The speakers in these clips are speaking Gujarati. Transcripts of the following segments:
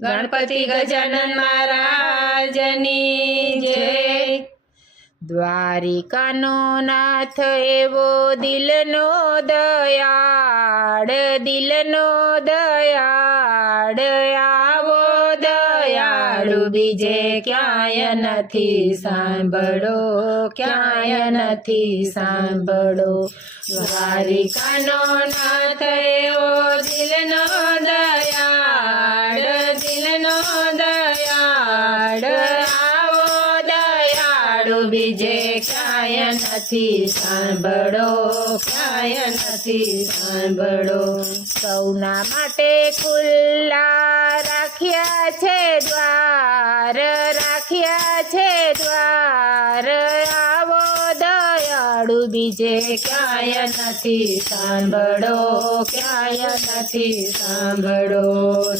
ગણપતિ ગજાનન મહારાજની જય। દ્વારિકાનો નાથ એવો દિલનો દયાળ, દિલનો દયાળ, આવો દયાળુ બીજે ક્યાંય નથી સાંભળો, ક્યાંય નથી સાંભળો। દ્વારિકાનો નાથ એવો દિલનો દયાળ, દિલનો દયાળ, આવો દયાળુ બીજે ક્યાંય નથી સાંભળો, ક્યાંય નથી સાંભળો। સૌના માટે ખુલ્લા રાખ્યા છે દ્વાર, રાખ્યા છે દ્વાર, આવો દયાળુ બીજે ક્યાંય નથી સાંભળો, ક્યાંય નથી સાંભળો।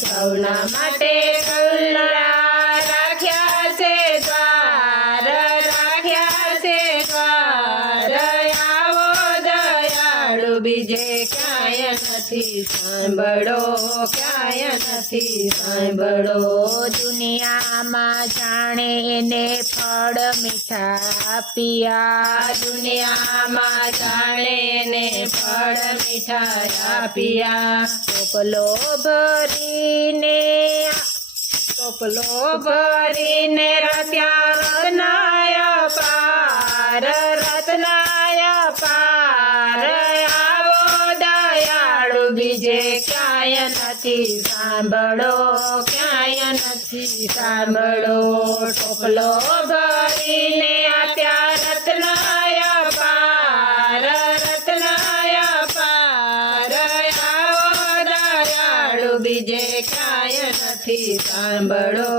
સૌના માટે ખુલ્લા રાખ્યા છે દ્વાર, રાખ્યા છે દ્વાર, આવો દયાળુ બીજે ક્યાંય નથી સાંભળો, ક્યાંય નથી સાંભળો। દુનિયામાં જાણે એને ફળ મીઠા આપ્યા, દુનિયામાં જાણે એને ફળ મીઠા આપ્યા। ટોપલો ભરીને, ટોપલો ભરીને રત્યા રત્નાય પાર, રત્નાય પાર, આવો દયાળુ બીજે ક્યાંય નથી સાંભળો, ક્યાંય નથી સાંભળો। ટોપલો ભરીને આપ્યા રત્નાય પાર, રત્નાય પાર, આવો દયાળુ બીજે ક્યાંય નથી સાંભળો,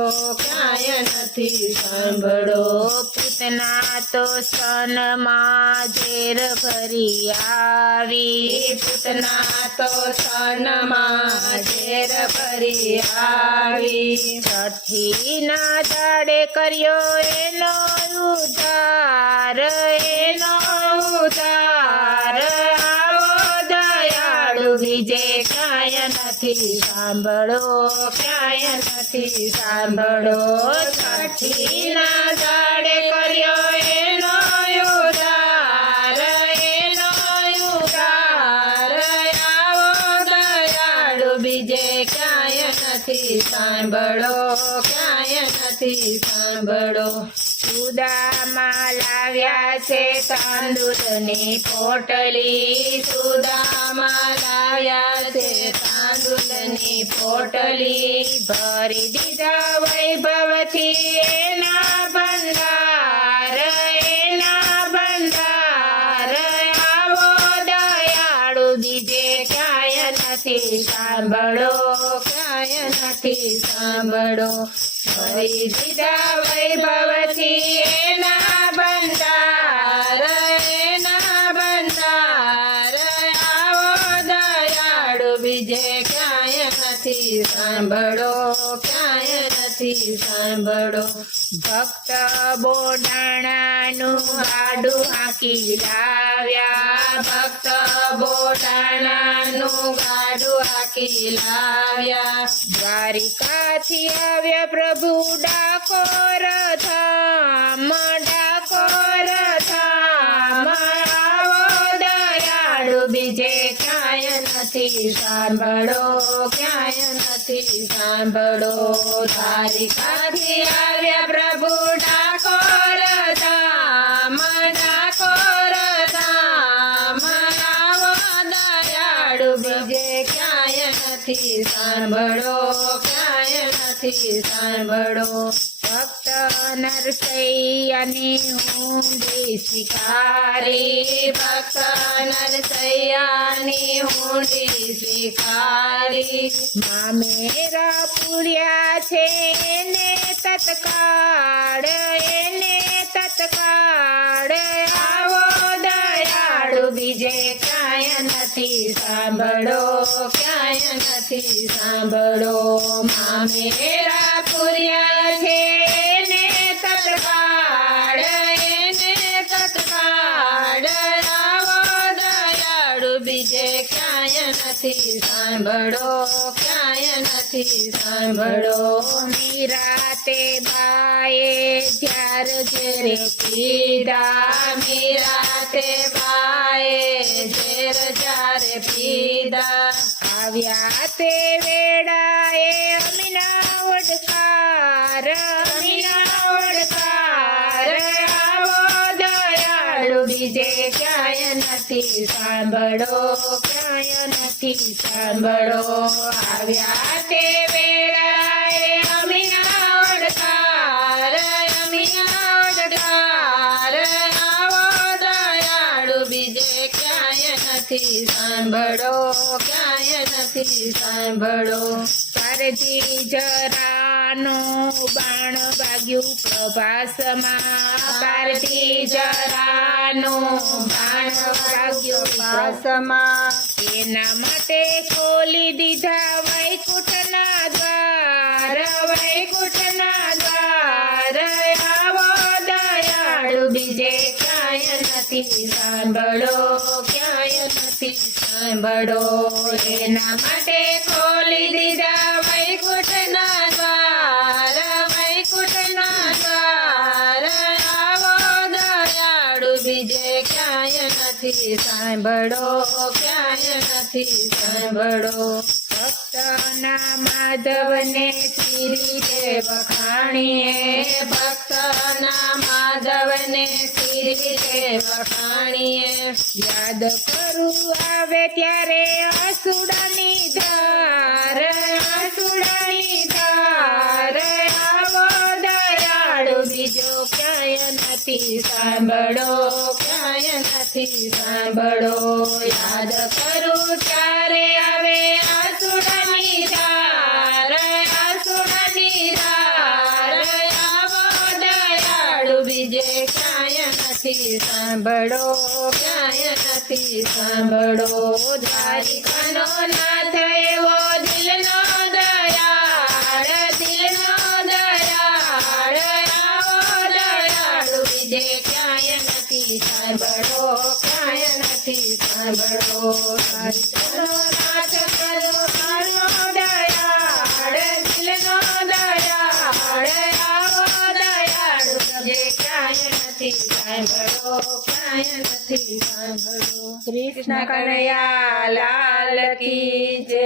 ક્યાંય નથી સાંભળો। પૂતના તો સનમાં ઝેર ભરી આવી, પૂતના તો સનમાં ઝેર ભરી આવી। છઠ્ઠીના દાડે કર્યો એનો ઉદ્ધાર, એનો ઉદ્ધાર, આવો દયાળુ બીજે ક્યાંય નથી સાંભળો, ક્યાંય નથી સાંભળો। છઠ્ઠીના દાડે કર્યો એનો ઉદ્ધાર, એનો ઉદ્ધાર, આવો દયાળુ બીજે ક્યાંય નથી સાંભળો, ક્યાંય નથી સાંભળો। સુદામા લાવ્યા છે તાંદુળની પોટલી, સુદામા લાવ્યા છે તાંદુળની પોટલી, ભરી દીધા વૈભવથી એના ભંડાર, એના ભંડાર, આવો દયાળુ બીજે ક્યાંય નથી સાંભળો, ક્યાંય નથી સાંભળો। ભરી દીધા વૈભવથી એના ભંડાર, એના ભંડાર, આવો દયાળુ બીજે ક્યાંય નથી સાંભળો, ક્યાંય નથી સાંભળો। ભક્ત બોડાણાનું ગાડું હાંકી લાવ્યા, ભક્ત બોડાણાનું ગાડું હાંકી લાવ્યા। દ્વારિકાથી આવ્યા પ્રભુ ડાકોર ધામ, ડાકોર ધામ, આવો દયાળુ બીજે ક્યાંય નથી સાંભળો, ક્યાંય નથી સાંભળો। દ્વારિકાથી આવ્યા પ્રભુ ડાકોર ધામ, ડાકોર ધામ, આવો દયાળુ બીજે ક્યાંય નથી સાંભળો, ક્યાંય નથી સાંભળો। ભક્ત નરસૈયાની ઊંડી શિકારી, ભક્ત નરસૈયાની ઊંડી શિકારી, મામેરા પૂર્યા છે એને તત્કાળ, એને તત્કાળ, આવો દયાળુ બીજે ક્યાંય નથી સાંભળો, ક્યાંય નથી સાંભળો। મામેરા પૂર્યા છે એને તત્કાળ, એને તત્કાળ, આવો દયાળુ બીજે ક્યાંય નથી નથી સાંભળો, ક્યાંય નથી સાંભળો. નિરાતે બાએ ઝાર ઝેર પીધા મીરાતે બાએ ઝેર જ્યારે પીધા. આવ્યા તે વેળાએ અમીના ઓડકાર, અમીના ઓડકાર. આવો દયાળુ બીજે ક્યાંય નથી સાંભળો, ક્યાંય નથી સાંભળો. આવ્યા તે વેળાએ અમીના ઓડકાર, અમીના ઓડકાર. આવો દયાળુ બીજે ક્યાંય નથી સાંભળો, ક્યાંય નથી સાંભળો. પારધી જરાનો બાણ વાગ્યું પ્રભાસમાં, પારધી જરાનો બાણ વાગ્યું પાસમાં એના માટે ખોલી દીધા વૈકુંઠના દ્વાર, વૈકુંઠના દ્વાર. આવો દયાળુ બીજે ક્યાંય નથી સાંભળો, ક્યાંય નથી સાંભળો. એના માટે ખોલી દીધા વૈકુંઠના દ્વાર, વૈકુંઠના દ્વાર. આવો દયાળુ બીજે ક્યાંય નથી સાંભળો, ક્યાંય નથી સાંભળો. ભક્તના માધવને શ્રી રીતે વખાણીએ, ભક્તના માધવને શ્રી રીતે વખાણીએ. યાદ કરું આવે ત્યારે આસુડાની ધાર, આસુડાની ધાર. આવો દયાળુ બીજો ક્યાંય નથી સાંભળો, ક્યાંય નથી સાંભળો. યાદ કરું ત્યારે આવે આસુડાની ધાર, આસુડાની ધાર. આવો દયાળુ બીજે ક્યાંય નથી સાંભળો, ક્યાંય નથી સાંભળો. દ્વારિકાનો નાથ એવો દિલનો દયાળ, દિલનો દયાળ. આવો દયાળુ બીજે ક્યાંય નથી સાંભળો, ક્યાંય નથી સાંભળો. દ્વારિકાનો નાથ એવો દિલનો દયાળ, દિલનો દયાળ. આવો દયાળુ બીજે ક્યાંય નથી સાંભળો, ક્યાંય નથી સાંભળો. કૃષ્ણ કનૈયા લાલ કી જય.